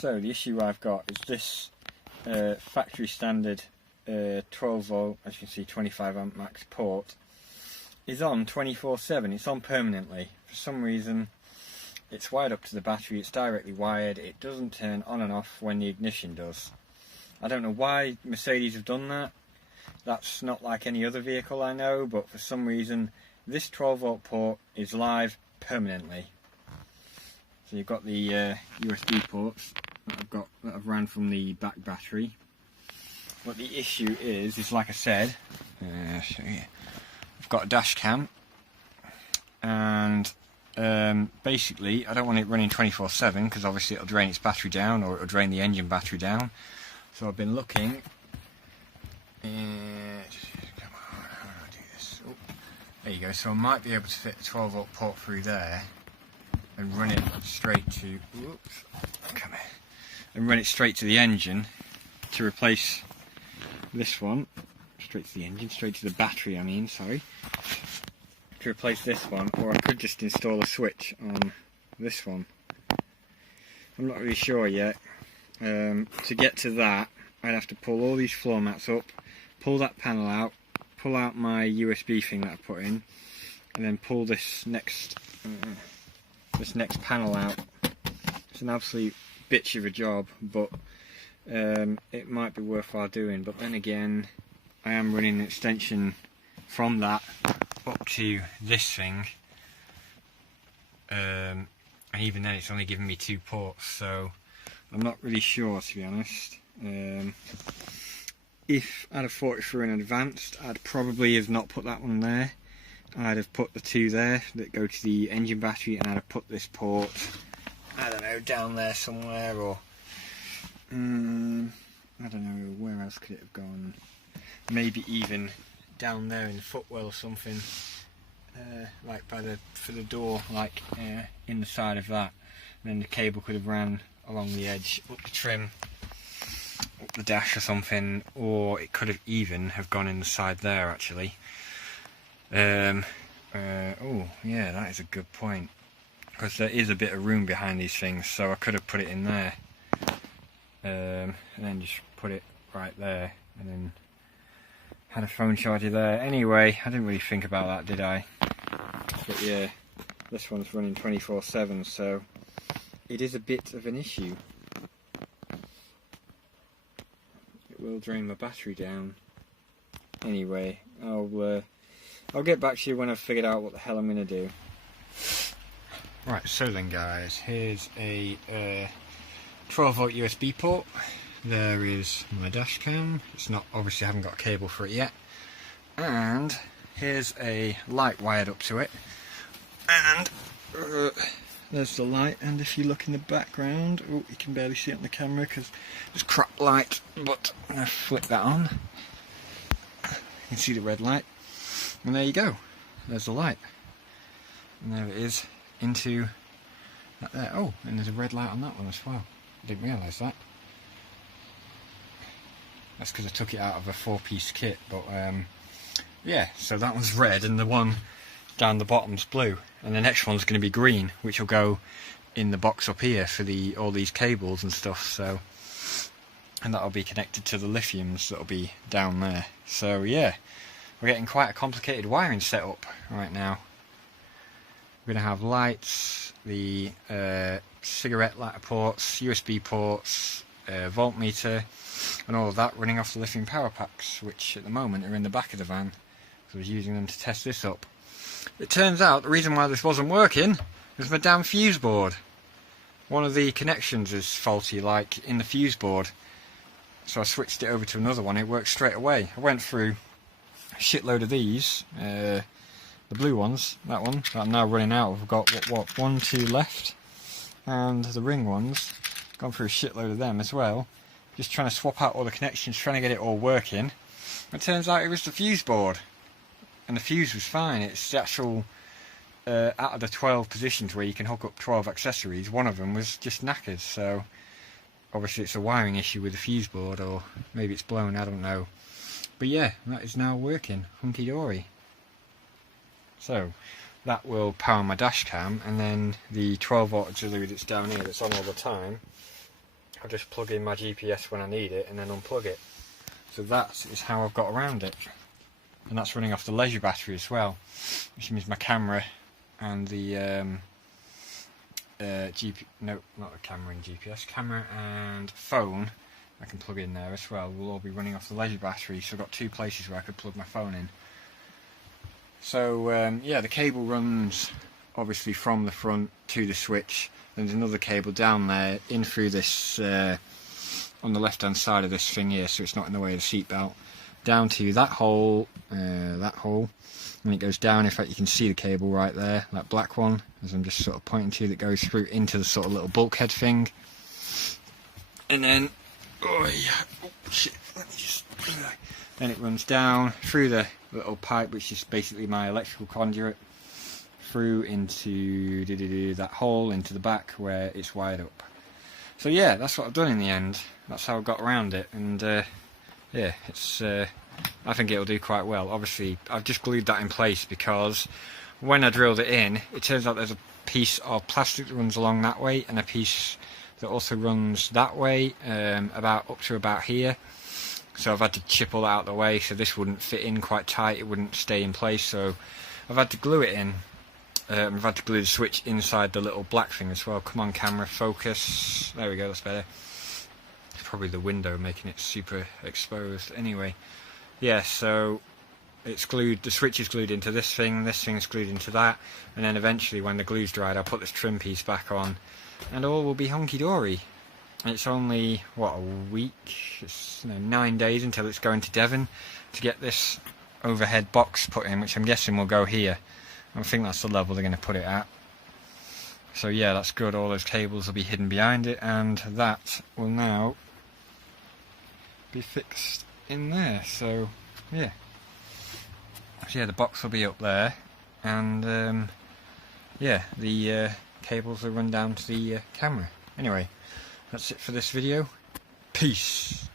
So the issue I've got is this factory standard 12 volt, as you can see, 25 amp max port is on 24/7. It's on permanently. For some reason it's wired up to the battery, it's directly wired, it doesn't turn on and off when the ignition does. I don't know why Mercedes have done that. That's not like any other vehicle I know, but for some reason this 12 volt port is live permanently. So you've got the USB ports that I've ran from the back battery. What the issue is like I said, show you. I've got a dash cam, and basically I don't want it running 24/7 because obviously it'll drain its battery down, or it'll drain the engine battery down. So I've been looking. Come on, how do I do this? Oh, there you go. So I might be able to fit a 12 volt port through there and run it straight to. Oops, come here. And run it straight to the engine to replace this one. Straight to the engine, straight to the battery. I mean, sorry. To replace this one, or I could just install a switch on this one. I'm not really sure yet. To get to that, I'd have to pull all these floor mats up, pull that panel out, pull out my USB thing that I put in, and then pull this next panel out. It's an absolute bitch of a job, but it might be worthwhile doing. But then again, I am running an extension from that up to this thing, and even then it's only giving me 2 ports, so I'm not really sure, to be honest. If I'd have thought it through in advance, I'd probably have not put that one there. I'd have put the 2 there that go to the engine battery, and I'd have put this port, I don't know, down there somewhere, or I don't know, where else could it have gone? Maybe even down there in the footwell or something, like for the door, like in the side of that. And then the cable could have ran along the edge, up the trim, up the dash or something, or it could have even have gone in the side there actually. Oh yeah, that is a good point, because there is a bit of room behind these things, so I could have put it in there, and then just put it right there, and then had a phone charger there. Anyway, I didn't really think about that, did I? But yeah, this one's running 24/7, so it is a bit of an issue. It will drain my battery down. Anyway, I'll get back to you when I've figured out what the hell I'm going to do. Right, so then guys, here's a 12 volt USB port. There is my dash cam. It's not, obviously I haven't got a cable for it yet. And here's a light wired up to it. And there's the light, and if you look in the background, oh, you can barely see it on the camera because it's crap light, but I'm going to flick that on. You can see the red light. And there you go. There's the light. And there it is into that there. Oh, and there's a red light on that one as well. I didn't realise that. That's because I took it out of a 4-piece kit, but yeah, so that one's red and the one down the bottom's blue, and the next one's going to be green, which will go in the box up here for all these cables and stuff. So, and that'll be connected to the lithiums that'll be down there. So yeah, we're getting quite a complicated wiring setup right now. We're going to have lights, the cigarette lighter ports, USB ports, voltmeter, and all of that running off the lithium power packs, which at the moment are in the back of the van, because I was using them to test this up. It turns out the reason why this wasn't working was my damn fuse board. One of the connections is faulty, like in the fuse board, so I switched it over to another one. It worked straight away. I went through a shitload of these, the blue ones, that one that I'm now running out. I've got what 1, 2 left, and the ring ones, gone through a shitload of them as well, just trying to swap out all the connections, trying to get it all working. It turns out it was the fuse board, and the fuse was fine. It's the actual out of the 12 positions where you can hook up 12 accessories, one of them was just knackered. So obviously it's a wiring issue with the fuse board, or maybe it's blown, I don't know. But yeah, that is now working hunky-dory. So that will power my dash cam, and then the 12 volt auxiliary that's down here, that's on all the time, I just plug in my GPS when I need it and then unplug it. So that is how I've got around it. And that's running off the leisure battery as well, which means my camera and the not the camera and GPS, camera and phone I can plug in there as well, will all be running off the leisure battery. So I've got 2 places where I could plug my phone in. So yeah, the cable runs obviously from the front to the switch. There's another cable down there in through this on the left hand side of this thing here, so it's not in the way of the seat belt, down to that hole, and it goes down. In fact, you can see the cable right there, that black one, as I'm just sort of pointing to, that goes through into the sort of little bulkhead thing. And then, then it runs down through the little pipe, which is basically my electrical conduit, through into that hole into the back where it's wired up. So yeah, that's what I've done in the end. That's how I got around it, and yeah, it's I think it'll do quite well. Obviously, I've just glued that in place because when I drilled it in, it turns out there's a piece of plastic that runs along that way and a piece that also runs that way, up to about here. So I've had to chip all that out of the way, so this wouldn't fit in quite tight, it wouldn't stay in place, so I've had to glue it in. I've had to glue the switch inside the little black thing as well. Come on camera, focus. There we go, that's better. It's probably the window making it super exposed. Anyway, yeah, so it's glued, the switch is glued into this thing's glued into that, and then eventually when the glue's dried I'll put this trim piece back on and all will be hunky-dory. It's only, what, a week? It's 9 days until it's going to Devon to get this overhead box put in, which I'm guessing will go here. I think that's the level they're going to put it at. So yeah, that's good. All those cables will be hidden behind it, and that will now be fixed in there. So yeah, the box will be up there, and yeah, the cables will run down to the camera. Anyway, that's it for this video. Peace.